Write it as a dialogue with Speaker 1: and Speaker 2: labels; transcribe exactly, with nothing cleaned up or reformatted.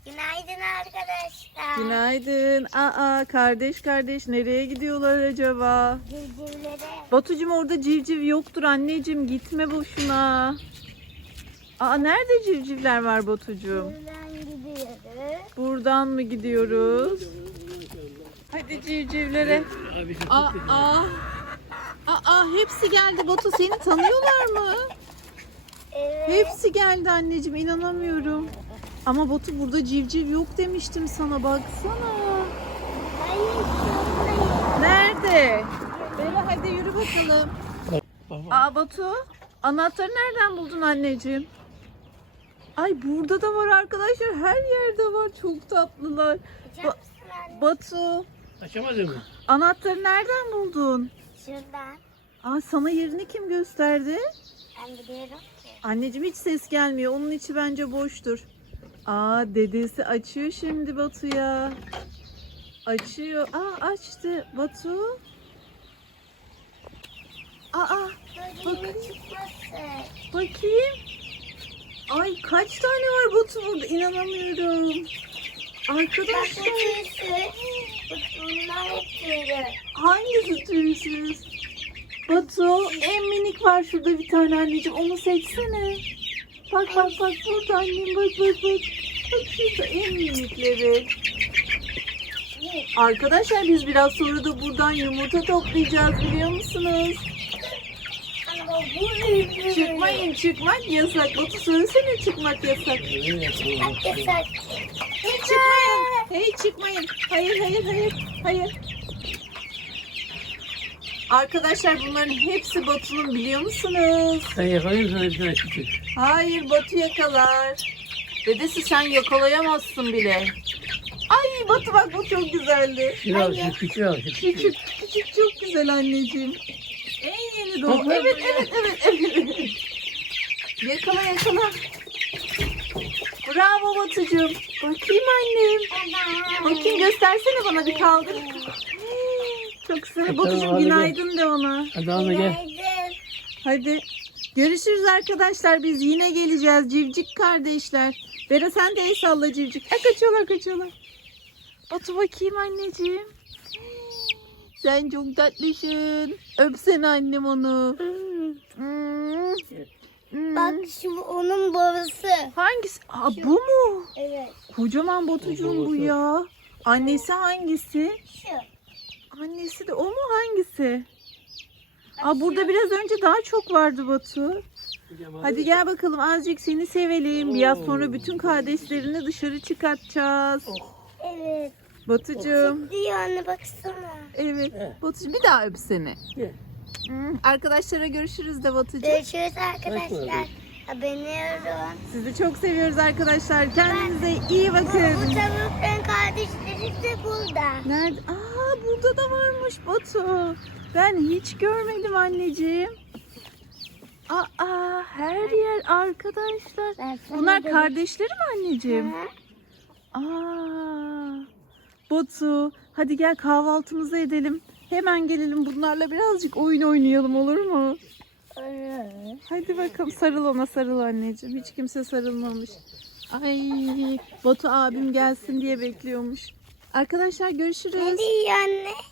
Speaker 1: Günaydın arkadaşlar.
Speaker 2: Günaydın. Aa, kardeş kardeş nereye gidiyorlar acaba?
Speaker 1: Civcivlere.
Speaker 2: Batucuğum orada civciv yoktur anneciğim, gitme boşuna. Aa, nerede civcivler var Batucuğum?
Speaker 1: Buradan gidiyoruz.
Speaker 2: Buradan mı gidiyoruz? Hadi civcivlere. Aa, aa, aa, hepsi geldi Batu, seni tanıyorlar mı?
Speaker 1: Evet.
Speaker 2: Hepsi geldi anneciğim, inanamıyorum. Ama Batu burada civciv yok demiştim sana, baksana.
Speaker 1: Hayır, buradayım.
Speaker 2: Nerede? Bera hadi yürü bakalım. Aa Batu, anahtarı nereden buldun anneciğim? Ay burada da var arkadaşlar, her yerde var, çok tatlılar.
Speaker 1: Açar
Speaker 2: Ba-
Speaker 1: mısın anne?
Speaker 2: Batu,
Speaker 3: Açamadın mı?
Speaker 2: anahtarı nereden buldun?
Speaker 1: Şuradan.
Speaker 2: Aa, sana yerini kim gösterdi?
Speaker 1: Ben biliyorum ki.
Speaker 2: Anneciğim hiç ses gelmiyor, onun içi bence boştur. Aa, dedesi açıyor şimdi Batu'ya. Açıyor. Aa, açtı Batu. Aa,
Speaker 1: Böyle yeni çıkmasın.
Speaker 2: bakayım. Ay kaç tane var Batu burada, inanamıyorum.
Speaker 1: Bak bu
Speaker 2: Arkadaşlar
Speaker 1: tüysüz. Bu- Bunlar hep tüylü.
Speaker 2: hangisi tüysüz? Batu en minik var şurada bir tane anneciğim, onu seçsene. Bak bak bak burada annem, bak bak bak. Bak şurada en minikleri. Arkadaşlar biz biraz sonra da buradan yumurta toplayacağız, biliyor musunuz?
Speaker 1: Ama bu ürün.
Speaker 2: Çıkmayın, çıkmak yasak. Batu söylesene, çıkmak yasak.
Speaker 1: Bak yasak.
Speaker 2: Çıkmayın. Hey çıkmayın. Hayır hayır hayır. Hayır. Arkadaşlar bunların hepsi Batu'nun, biliyor musunuz?
Speaker 3: Sen yakalayayım sana bir tane küçük.
Speaker 2: Hayır, Batu yakalar. Dedesi sen yakalayamazsın bile. Ay Batu bak, bu çok güzeldi.
Speaker 3: Şunu al, şu küçüğü al. Şu küçüğü.
Speaker 2: Küçük, küçük çok güzel anneciğim. En yeni doğum.
Speaker 3: Bak,
Speaker 2: Evet,
Speaker 3: bak,
Speaker 2: evet, evet, evet. Yakala, yakala. Bravo Batucuğum. Bakayım annem. Bakayım, göstersene bana, bir kaldır. Çok güzel.
Speaker 3: Tamam,
Speaker 2: Batucuğum
Speaker 3: hadi
Speaker 2: günaydın de ona.
Speaker 3: Hadi al da gel.
Speaker 1: Günaydın.
Speaker 2: Hadi. Görüşürüz arkadaşlar. Biz yine geleceğiz. Civcik kardeşler. Bera sen de el salla civcik. Ha, kaçıyorlar kaçıyorlar. Batu bakayım anneciğim. Sen çok tatlısın. Öpsene annem onu. Hmm. Hmm.
Speaker 1: Bak şu onun babası.
Speaker 2: Hangisi? Aa, bu mu?
Speaker 1: Evet.
Speaker 2: Kocaman Batucuğum bu
Speaker 3: babası.
Speaker 2: ya. Annesi hangisi?
Speaker 1: Şu.
Speaker 2: Annesi de o mu, hangisi? Aa, burada biraz önce daha çok vardı Batu. Hadi gel bakalım, azıcık seni sevelim. Biraz sonra bütün kardeşlerini dışarı çıkartacağız.
Speaker 1: Evet.
Speaker 2: Batucuğum.
Speaker 1: Diyor anne baksana.
Speaker 2: Evet. Batucuğum bir daha öp seni.
Speaker 3: Gel.
Speaker 2: Hmm, Arkadaşlara görüşürüz de Batucuğum.
Speaker 1: Görüşürüz arkadaşlar. Abone
Speaker 2: Sizi çok seviyoruz arkadaşlar. Kendinize iyi
Speaker 1: Bu
Speaker 2: bakın.
Speaker 1: tavukların kardeşleri de burada.
Speaker 2: Nerede? Aa, burada da varmış Batu. Ben hiç görmedim anneciğim. Aa, her yer arkadaşlar.
Speaker 1: Ben sana
Speaker 2: Bunlar
Speaker 1: dedim.
Speaker 2: kardeşleri mi anneciğim?
Speaker 1: Hı.
Speaker 2: Aa, Batu, hadi gel kahvaltımızı edelim. Hemen gelelim, bunlarla birazcık oyun oynayalım, olur mu?
Speaker 1: Evet.
Speaker 2: Hadi bakalım, sarıl ona, sarıl anneciğim. Hiç kimse sarılmamış. Ay, Batu abim gelsin diye bekliyormuş. Arkadaşlar görüşürüz.
Speaker 1: Ne diyor anne?